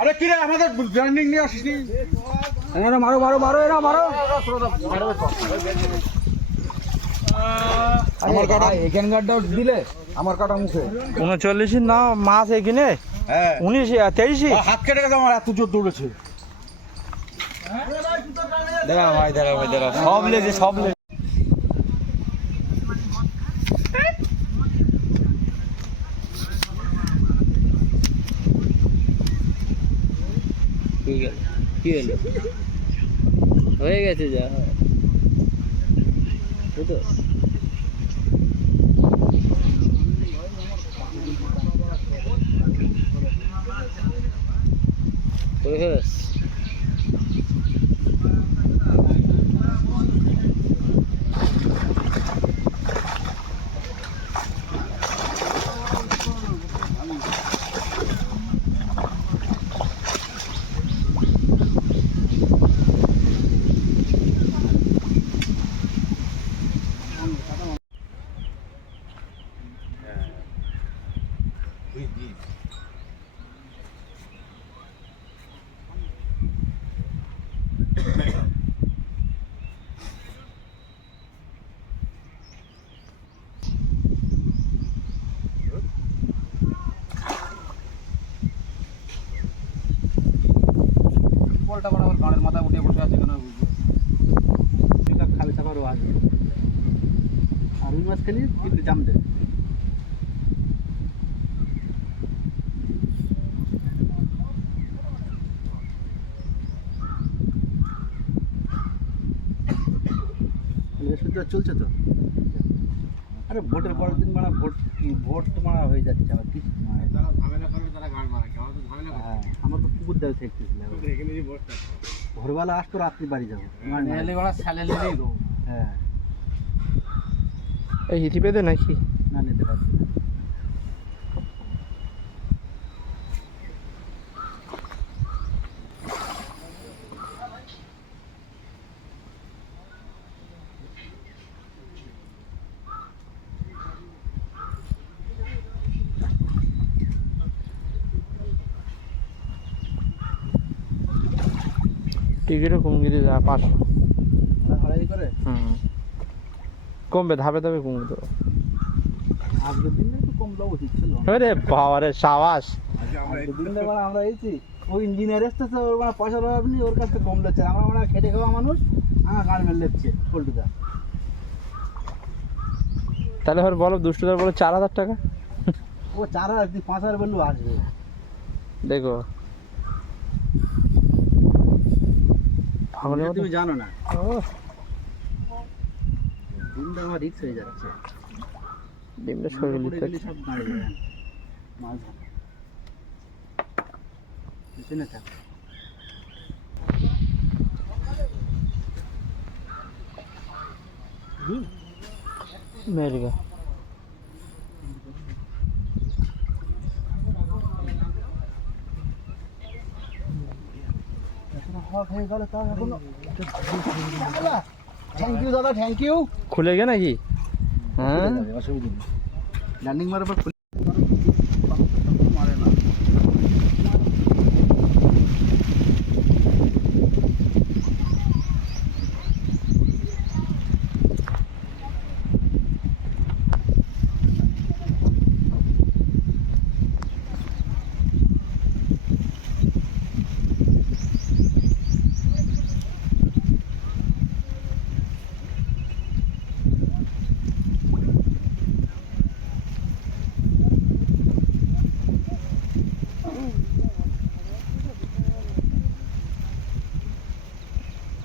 আরে কি রে আমাদের ব্র্যান্ডিং নিয়ে আসিস নি? মারো মারো মারো এরা মারো। আমার কাটা এখানকারটাও দিলে আমার কাটা মুখে 39 না মাছ এখানে। হ্যাঁ 19 23 হাত কেটে গেছে আমার, এত জোর দৌড়েছে। দেখা ভাই দেখা সব লেগে সব লেগে। কি হলো হয়ে গেছে যা তো বলটা বড় আমার গানের মাথা উঠে বসে আছে কেন বুঝবো। এটা খালি চাপারও আছে আর ওই মাঝখানে কিন্তু জাম দেবে। বৃহস্পতিবার চলছে তো। আরে ভোটের পরের দিন মারা ভোট তো মারা হয়ে যাচ্ছে আবার কিছু হ্যাঁ আমার তো পুকুর দেওয়া থাকতেছিল ভোরবেলা আসতো রাত্রি বাড়ি যাবো হ্যাঁ এই হিটি পেতে নাকি না নিতে পারছি না। টিকিটও কমে গেছে 500 ভাড়াই করে কমবে ধাপে ধাপে কমবে তো। আজকের দিনে তো কম দেওয়া উচিত ছিল। আরে বাবারে সাবাস। আজকের দিনে আমরা এইছি ওই ইঞ্জিনিয়ার এসতেছে ওর মানে পয়সার অভাব নেই, ওর কাছ থেকে কম দিচ্ছে। আমরা মানে খেটে খাওয়া মানুষ আমার গান মেল লেগছে পল্টুদা। তাহলে ওর বলো দুষ্টুদার বলো 4000 টাকা। ও 4000 5000 বললেও আসবে। দেখো তুমি জানো না ডিমটা আমার রিক্স হয়ে যাচ্ছে। ডিমটা শরীর সব মারে যায় মাছ ধরা পিছনে থাক। মেরগা থ্যাংক ইউ দাদা থ্যাংক ইউ। খুলে গে নাকি? হ্যাঁ অসুবিধা নেই ল্যান্ডিং মারার পর মারে না।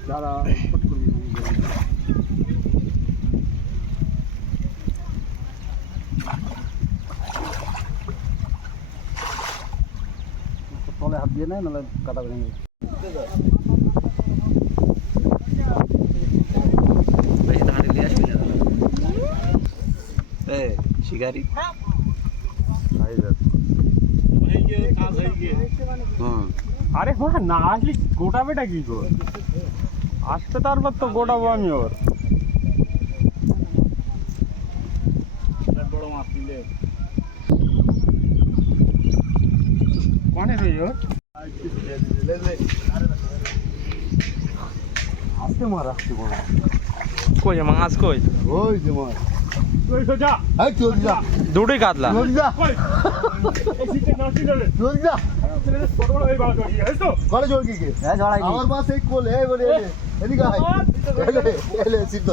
দাদা তলে হাত দিয়ে নেয় নাহলে কাটা ভেঙে শিকারি আরে হ্যাঁ না আসলি গোটাবেটা কি কর আসতে তারপর তো গোটাবো আমি ওর বড় মাছ নিলে কনে হই ওর আসতে মার আসতে মার কই মাছ কই ওই যে মার তুই সোজা এই তুই যা দুটোই কাতলা তুই যা এই সিটে নাচি ধরে তুই যা ছোট বড় এই বাল করি এই তো বড় জোর কি কে হ্যাঁ জড়াই আমার পাশ এই কোল এই বলে এদিকে আয় এলে সিদ্ধ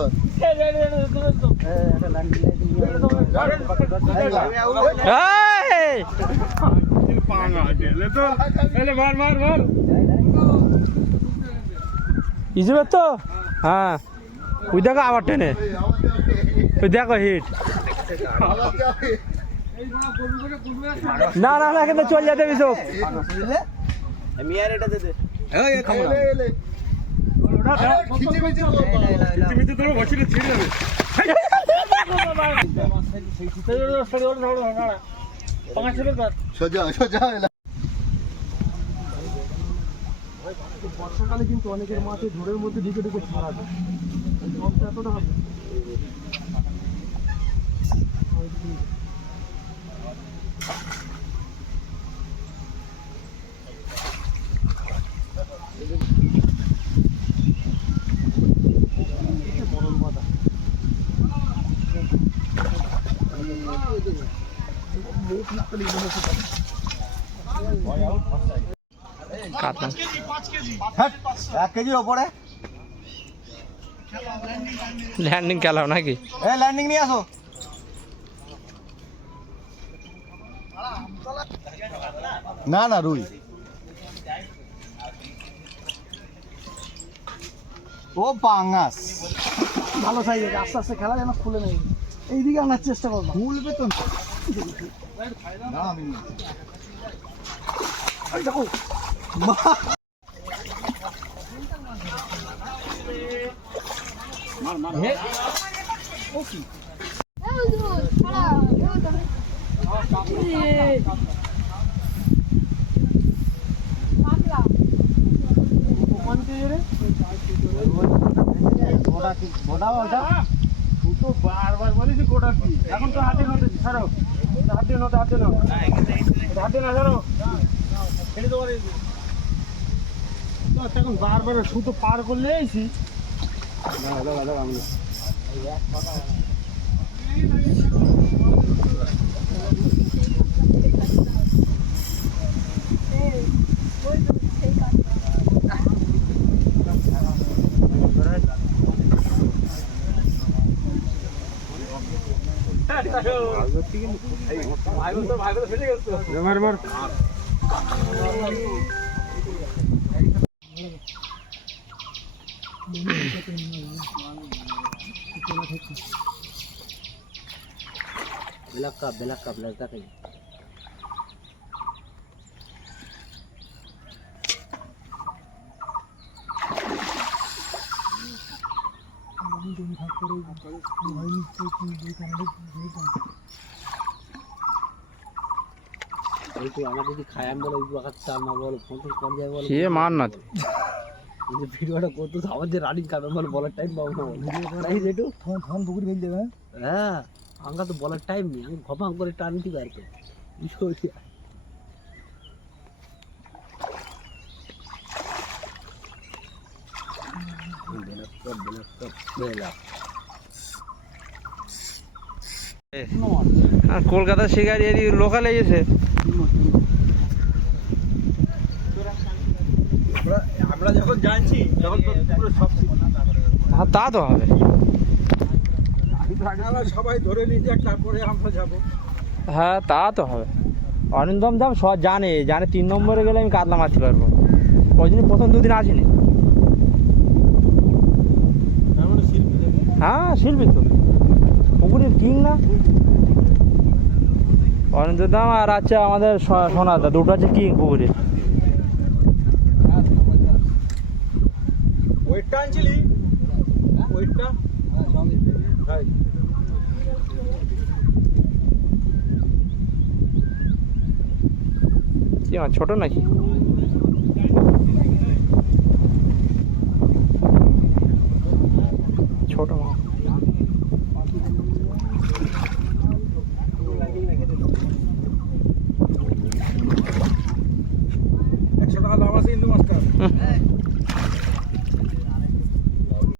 এই পাঙা গেলে তো এলে মার মার মার ইজবে তো হ্যাঁ ওই দেখো আবার টেনে ওই দেখো হিট না না না কিন্তু চল যেতে বিশো মিতে তোর বসিলে ছিড়ে যাবে সোজা সোজা বর্ষাকালে কিন্তু অনেকের মাঠে ঝোড়ের মধ্যে ঢুকে ঢুকে ছাড়া যায় এতটা হবে কাতলা 1 কেজির উপরে ল্যান্ডিং খেলাও নাকি এই ল্যান্ডিং নিয়ে আসো না না রুই ও পাঙ্গাস ভালো সাইজে আস্তে আস্তে খেলা যেন খুলে নেই এইদিকে আনার চেষ্টা করবো খুলবে তো না আমি দেখো বারবার বলেছি গোটা কি এখন তো হাতে নতে ছাড়ো হাতে নতে হাতে নাও হাতে না ছাড়ো ছেড়ে দেবো এখন বারবার সুতো পার করলে AC Belak kap, belak kap. আমার যদি খায় আমি বলে চাল মা বলো ফোন টোন করে যায় বলো সে মার না এই যে ভিডিওটা করতো আমার যে রানিং কারণ বলে বলার টাইম পাবো না এই যেটু ফোন ফোন পুকুর ফেল দেবে হ্যাঁ আমরা তো বলার টাইম নেই আমি ঘপাং করে টানতে পারবো আর কলকাতা শিকারি এদিকে লোকালে গেছে আমরা যখন জানছি তখন তো পুরো সব হ্যাঁ তা তো হবে আমরা সবাই ধরে নিয়ে যাক তারপরে আমরা যাবো হ্যাঁ তা তো হবে অরিন্দম দাম সব জানে 3 নম্বরে গেলে আমি কাতলা মারতে পারবো ওই জন্য প্রথম দুদিন আসিনি হ্যাঁ শিল্পী তো পুকুরের কিং না অরিন্দম দাম আর আছে আমাদের সোনাদা দুটো আছে কিং পুকুরে ওয়েটটা আনছিলি ওয়েটটা কি মাছ ছোট নাকি? ছোট মাছ। টাকা দাম আছে কিন্তু মাছটা